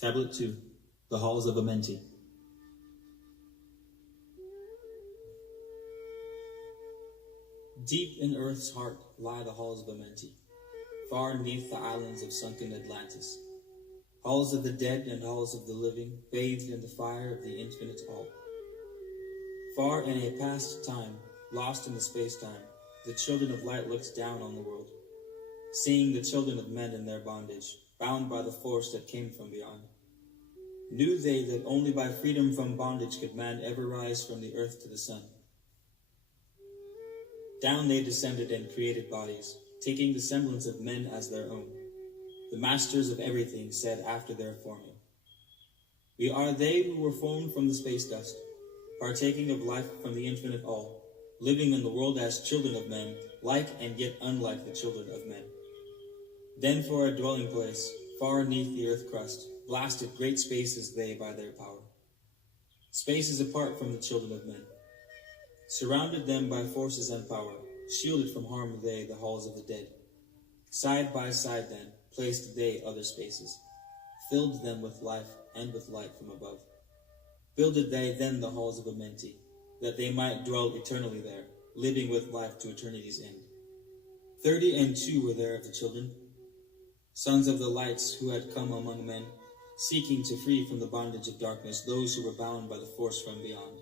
Tablet 2, The Halls of Amenti. Deep in earth's heart lie the halls of Amenti, far neath the islands of sunken Atlantis. Halls of the dead and halls of the living, bathed in the fire of the infinite all. Far in a past time, lost in the space-time, the children of light looked down on the world, seeing the children of men in their bondage, bound by the force that came from beyond. Knew they that only by freedom from bondage could man ever rise from the earth to the sun. Down they descended and created bodies, taking the semblance of men as their own. The masters of everything said after their forming, "We are they who were formed from the space dust, partaking of life from the infinite all, living in the world as children of men, like and yet unlike the children of men." Then for a dwelling place, far neath the earth crust, blasted great spaces they by their power. Spaces apart from the children of men. Surrounded them by forces and power, shielded from harm they the halls of the dead. Side by side then, placed they other spaces, filled them with life and with light from above. Builded they then the halls of Amenti, that they might dwell eternally there, living with life to eternity's end. 32 were there of the children, sons of the lights who had come among men, seeking to free from the bondage of darkness those who were bound by the force from beyond.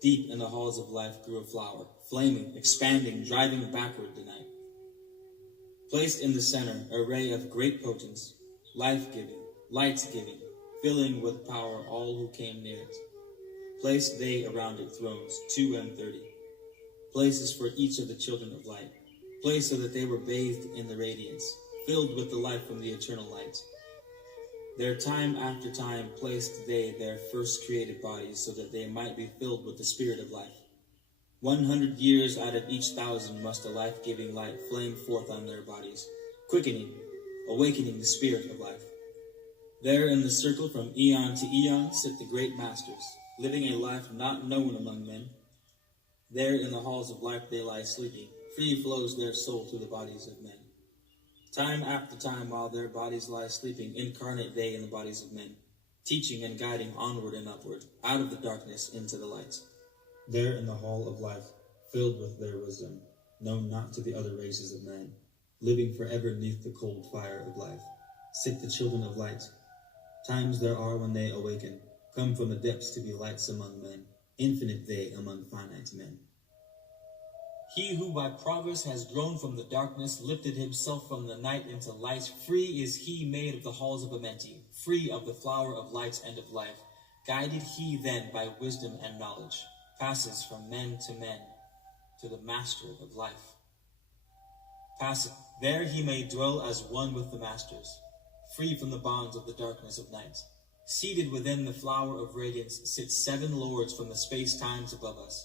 Deep in the halls of life grew a flower, flaming, expanding, driving backward the night. Placed in the center, a ray of great potence, life-giving, light-giving, filling with power all who came near it. Placed they around it thrones, 32, places for each of the children of light, placed so that they were bathed in the radiance, filled with the life from the eternal light. There time after time placed they their first created bodies so that they might be filled with the spirit of life. 100 years out of each 1,000 must a life-giving light flame forth on their bodies, quickening, awakening the spirit of life. There in the circle from eon to eon sit the great masters, living a life not known among men. There in the halls of life they lie sleeping, free flows their soul through the bodies of men. Time after time, while their bodies lie sleeping, incarnate they in the bodies of men, teaching and guiding onward and upward, out of the darkness into the light. There in the hall of life, filled with their wisdom, known not to the other races of men, living forever neath the cold fire of life, sit the children of light. Times there are when they awaken, come from the depths to be lights among men, infinite they among finite men. He who by progress has grown from the darkness, lifted himself from the night into light, free is he made of the halls of Amenti, free of the flower of light and of life. Guided he then by wisdom and knowledge, passes from men to the master of life. Passeth, there he may dwell as one with the masters, free from the bonds of the darkness of night. Seated within the flower of radiance sit 7 lords from the space-times above us,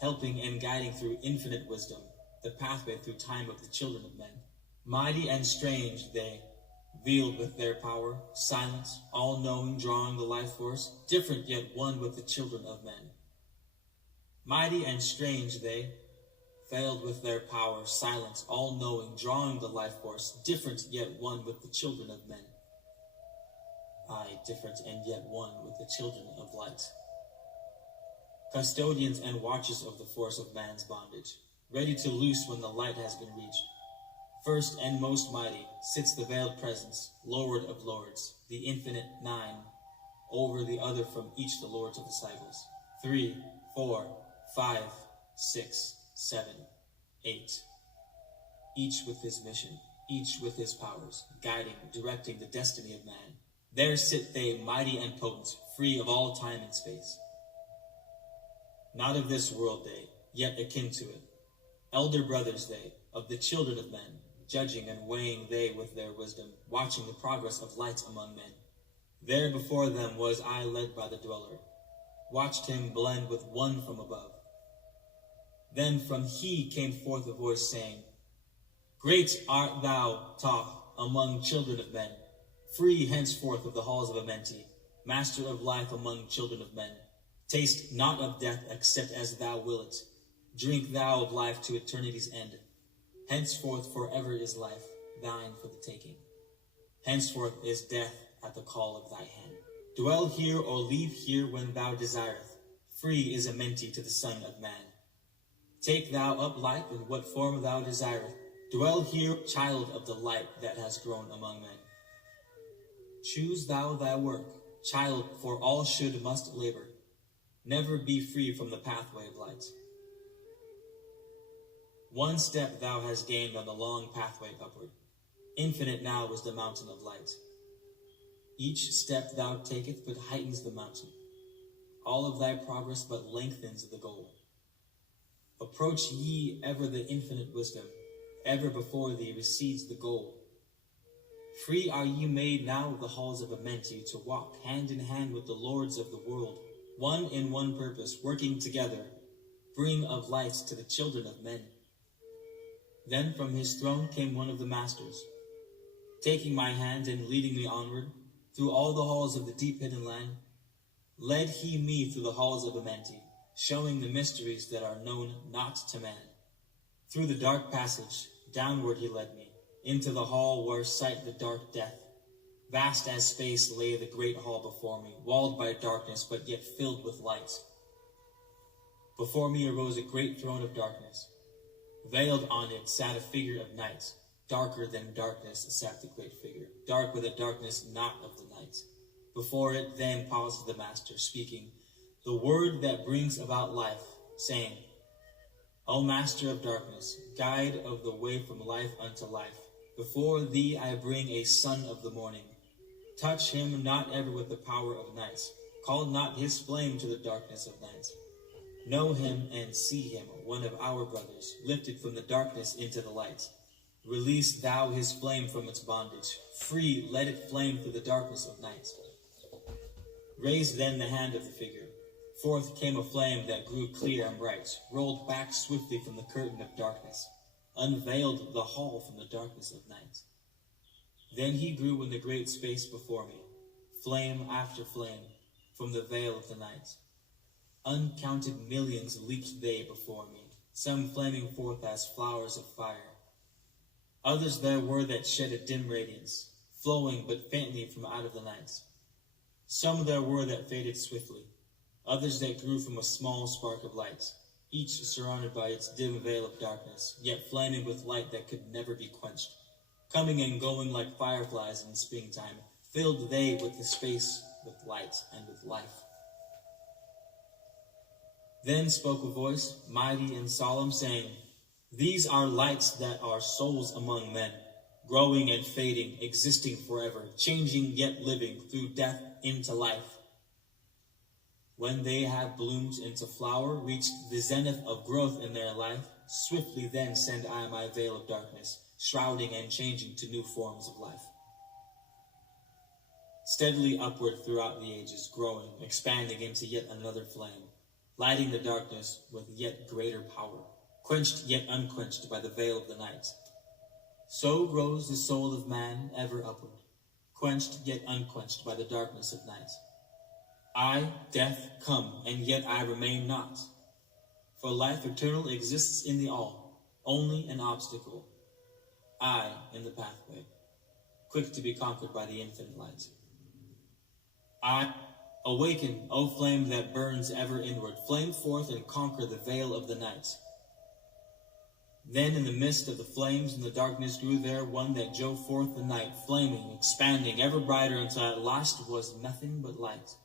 helping and guiding through infinite wisdom, the pathway through time of the children of men. Mighty and strange they, veiled with their power, silent, all-knowing, drawing the life force, different yet one with the children of men. Mighty and strange they, veiled with their power, silent, all-knowing, drawing the life force, different yet one with the children of men. Aye, different and yet one with the children of light. Custodians and watchers of the force of man's bondage, ready to loose when the light has been reached. First and most mighty sits the veiled presence, Lord of lords, the infinite 9, over the other from each the lords of the cycles. 3, 4, 5, 6, 7, 8. Each with his mission, each with his powers, guiding, directing the destiny of man. There sit they, mighty and potent, free of all time and space. Not of this world they, yet akin to it. Elder brothers they, of the children of men, judging and weighing they with their wisdom, watching the progress of light among men. There before them was I led by the dweller, watched him blend with one from above. Then from he came forth a voice saying, "Great art thou, Thoth, among children of men, free henceforth of the halls of Amenti, master of life among children of men. Taste not of death except as thou wilt. Drink thou of life to eternity's end. Henceforth forever is life, thine for the taking. Henceforth is death at the call of thy hand. Dwell here or leave here when thou desireth. Free is amenti to the Son of Man. Take thou up life in what form thou desireth. Dwell here, child of the light that has grown among men. Choose thou thy work, child, for all must labor. Never be free from the pathway of light. One step thou hast gained on the long pathway upward. Infinite now is the mountain of light. Each step thou taketh but heightens the mountain. All of thy progress but lengthens the goal. Approach ye ever the infinite wisdom. Ever before thee recedes the goal. Free are ye made now of the halls of amenti to walk hand in hand with the lords of the world, one in one purpose, working together, bring of light to the children of men. Then from his throne came one of the masters, taking my hand and leading me onward, through all the halls of the deep hidden land, led he me through the halls of amenti, showing the mysteries that are known not to man. Through the dark passage, downward he led me, into the hall where sight the dark death. Vast as space lay the great hall before me, walled by darkness, but yet filled with light. Before me arose a great throne of darkness. Veiled on it sat a figure of night. Darker than darkness sat the great figure, dark with a darkness not of the night. Before it then paused the master, speaking the word that brings about life, saying, O master of darkness, guide of the way from life unto life, before thee I bring a son of the morning. Touch him not ever with the power of night. Call not his flame to the darkness of night. Know him and see him, one of our brothers, lifted from the darkness into the light. Release thou his flame from its bondage. Free, let it flame through the darkness of night. Raise then the hand of the figure. Forth came a flame that grew clear and bright, rolled back swiftly from the curtain of darkness, unveiled the hall from the darkness of night. Then he grew in the great space before me, flame after flame, from the veil of the night. Uncounted millions leaped they before me, some flaming forth as flowers of fire. Others there were that shed a dim radiance, flowing but faintly from out of the night. Some there were that faded swiftly, others that grew from a small spark of light, each surrounded by its dim veil of darkness, yet flaming with light that could never be quenched. Coming and going like fireflies in springtime, filled they with the space with light and with life. Then spoke a voice, mighty and solemn, saying, These are lights that are souls among men, growing and fading, existing forever, changing yet living, through death into life. When they have bloomed into flower, reached the zenith of growth in their life, swiftly then send I my veil of darkness, shrouding and changing to new forms of life. Steadily upward throughout the ages, growing, expanding into yet another flame, lighting the darkness with yet greater power, quenched yet unquenched by the veil of the night. So grows the soul of man ever upward, quenched yet unquenched by the darkness of night. I, death, come, and yet I remain not. For life eternal exists in the all, only an obstacle. I in the pathway, quick to be conquered by the infinite light. I, awaken, O flame that burns ever inward, flame forth and conquer the veil of the night. Then in the midst of the flames and the darkness grew there one that drove forth the night, flaming, expanding, ever brighter, until at last was nothing but light.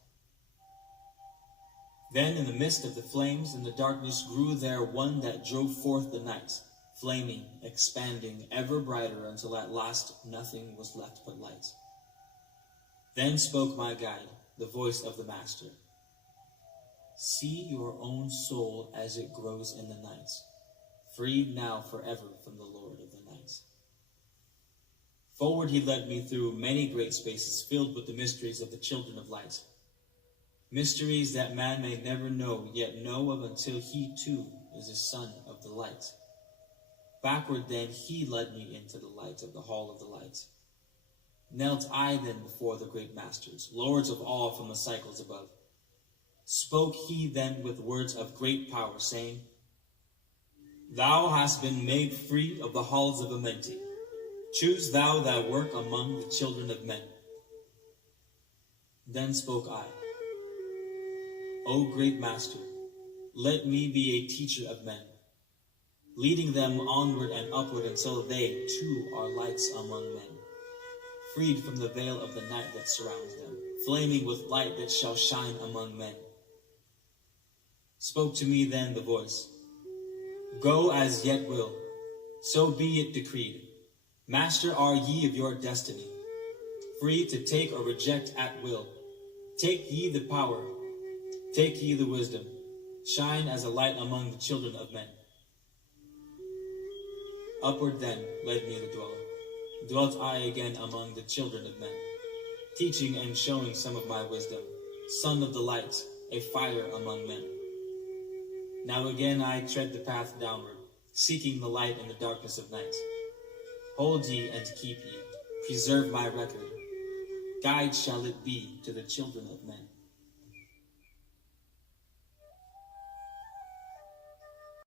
Then in the midst of the flames and the darkness grew there one that drove forth the night, flaming, expanding, ever brighter, until at last nothing was left but light. Then spoke my guide, the voice of the Master. See your own soul as it grows in the night, freed now forever from the Lord of the night. Forward he led me through many great spaces filled with the mysteries of the children of light. Mysteries that man may never know, yet know of until he too is a son of the light. Backward then he led me into the light of the hall of the light. Knelt I then before the great masters, lords of all from the cycles above. Spoke he then with words of great power, saying, Thou hast been made free of the halls of amenti. Choose thou thy work among the children of men. Then spoke I, O great Master, let me be a teacher of men, leading them onward and upward until they, too, are lights among men, freed from the veil of the night that surrounds them, flaming with light that shall shine among men. Spoke to me then the voice, Go as yet will, so be it decreed. Master are ye of your destiny, free to take or reject at will. Take ye the power, take ye the wisdom, shine as a light among the children of men. Upward then led me the dweller. Dwelt I again among the children of men, teaching and showing some of my wisdom, son of the light, a fire among men. Now again I tread the path downward, seeking the light in the darkness of night. Hold ye and keep ye, preserve my record. Guide shall it be to the children of men.